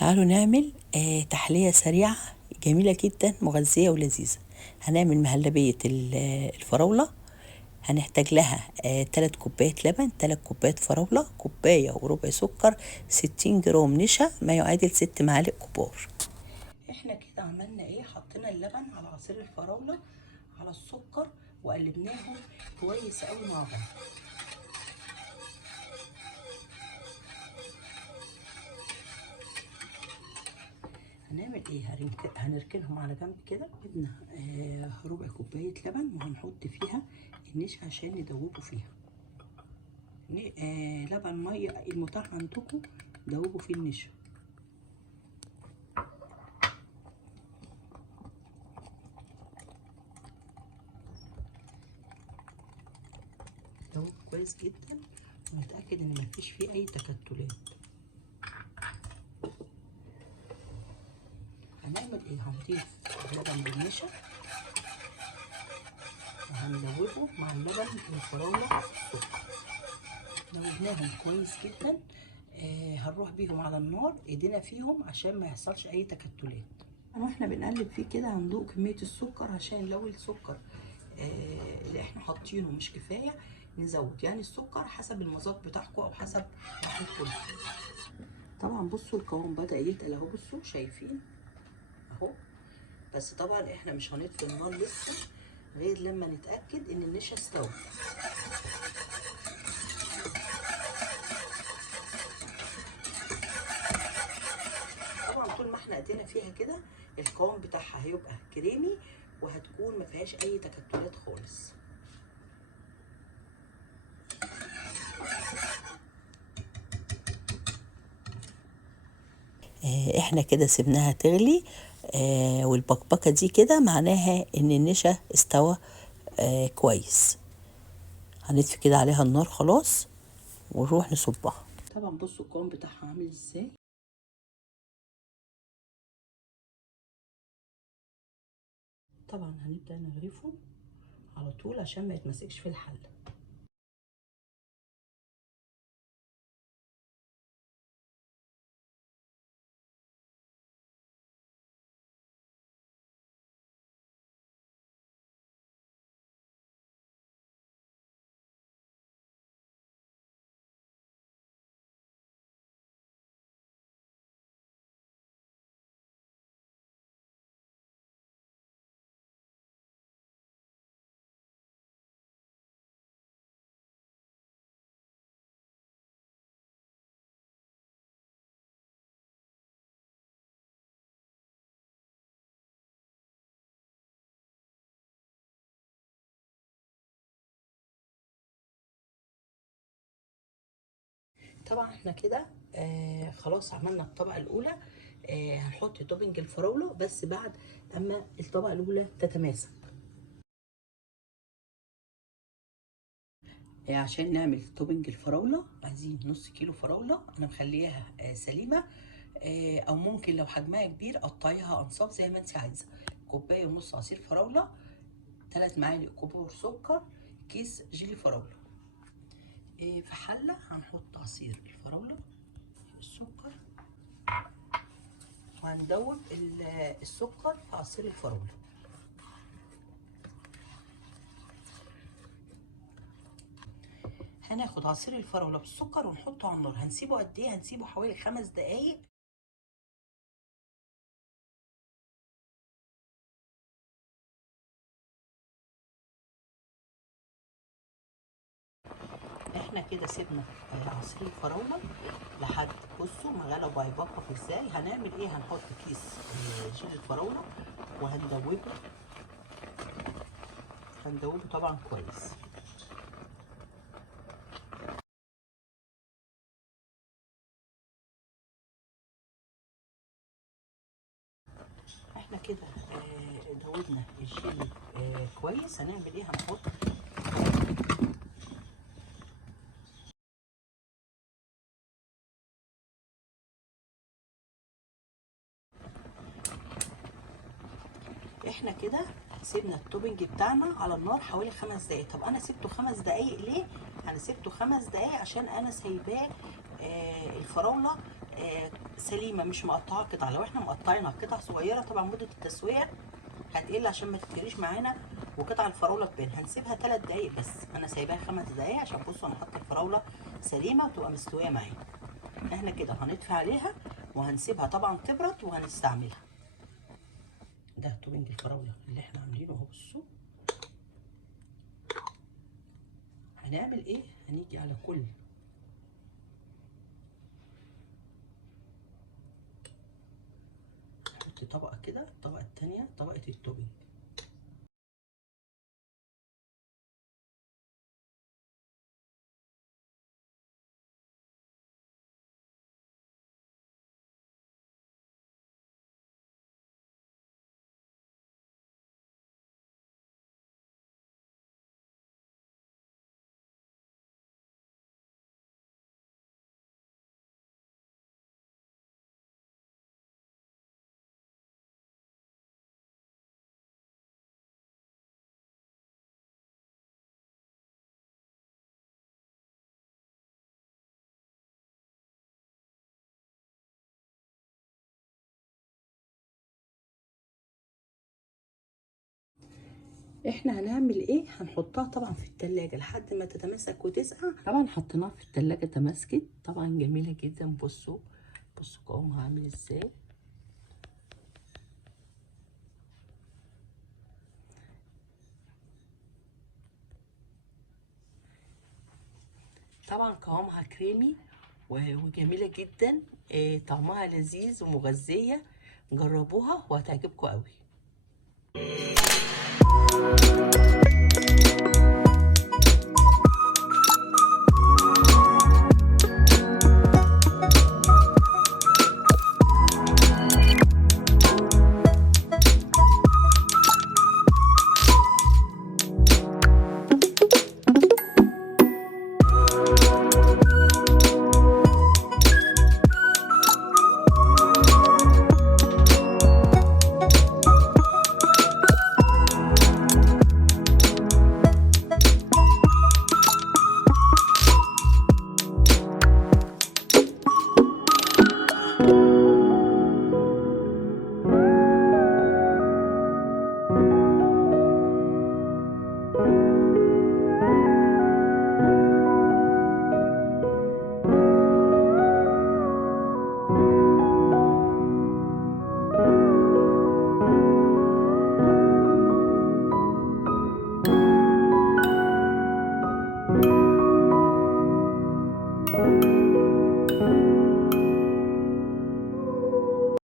تعالوا نعمل تحلية سريعة جميلة جدا مغذية ولذيذة. هنعمل مهلبية الفراولة. هنحتاج لها 3 كوبايات لبن، 3 كوبايات فراولة، كوباية وربع سكر، 60 جرام نشا ما يعادل 6 معالق كبار. احنا كده عملنا ايه؟ حطينا اللبن على عصير الفراولة على السكر وقلبناهم كويس قوي مع بعض. هنعمل ايه؟ هنركنهم على جنب كده. جبنا ربع كوبايه لبن وهنحط فيها النشا عشان ندوبه فيها. لبن ميه المتاح عندكم دوبوا فيه النشا. دوب كويس جدا ونتاكد ان مفيش فيه اي تكتلات. هنعمل ايه؟ هنضيف اللبن بالنشا وهندوبه مع اللبن والفراوله والسكر. دوبناهم كويس جدا. هنروح بيهم على النار ايدينا فيهم عشان ما يحصلش اي تكتلات. واحنا بنقلب فيه كده هندوق كميه السكر عشان لو السكر اللي احنا حاطينه مش كفايه نزود، يعني السكر حسب المذاق بتاعكم او حسب راحتكم. طبعا بصوا القوام بدا يتقل اهو، بصوا شايفين اهو. بس طبعا احنا مش هنطفي النار لسه غير لما نتاكد ان النشا استوى. طبعا طول ما احنا ايدينا فيها كده القوام بتاعها هيبقى كريمي وهتكون ما فيهاش اي تكتلات خالص. احنا كده سيبناها تغلي. والبقبقه دي كده معناها ان النشا استوى كويس. هنطفي كده عليها النار خلاص ونروح نصبها. طبعا بصوا القوام بتاعها عامل ازاي. طبعا هنبدا نغرفه على طول عشان ما يتمسكش في الحله. طبعا احنا كده خلاص عملنا الطبقه الاولى. هنحط توبنج الفراوله بس بعد اما الطبقه الاولى تتماسك. عشان نعمل توبنج الفراوله عايزين نص كيلو فراوله، انا مخليها سليمه. او ممكن لو حجمها كبير قطعيها انصاف زي ما انت عايزه. كوبايه ونص عصير فراوله، 3 معالق كبار سكر، كيس جيلي فراوله. في حله هنحط عصير الفراوله، السكر، وهندوب السكر في عصير الفراوله. هناخد عصير الفراوله بالسكر ونحطه على النار. هنسيبه قد ايه؟ هنسيبه حوالي 5 دقايق. احنا كده سيبنا عصير الفراوله لحد بصوا ما غلى وبقى يبقبق ازاي. هنعمل ايه؟ هنحط كيس جيل الفراوله وهندوبه. هندوبه طبعا كويس. احنا كده دوبنا الجيلي كويس. هنعمل ايه؟ هنحط احنا كده سيبنا التوبنج بتاعنا على النار حوالي 5 دقايق. طب انا سبته 5 دقايق ليه؟ انا سبته 5 دقايق عشان انا سايباه الفراوله سليمه مش مقطعه قطع. لو احنا مقطعينها قطع صغيره طبعا مده التسويه هتقل عشان ما تتهريش معانا وقطع الفراوله تبان. هنسيبها 3 دقايق بس، انا سايباها 5 دقايق عشان بصوا انا حاطه الفراوله سليمه وتبقى مستويه معايا. احنا كده هنطفي عليها وهنسيبها طبعا تبرد وهنستعملها. ده توبنج الفراوله اللي احنا عاملينه اهو. بصوا هنعمل ايه، هنيجي على كل نحط طبقه كده، الطبقه التانيه طبقه التوبنج. احنا هنعمل ايه، هنحطها طبعا في التلاجة لحد ما تتماسك وتسقع. طبعا حطيناها في التلاجة تماسكت طبعا جميلة جدا. بصوا بصوا قوامها عامل ازاي. طبعا قوامها كريمي وجميلة جدا. طعمها لذيذ ومغذية، جربوها وهتعجبكم قوي.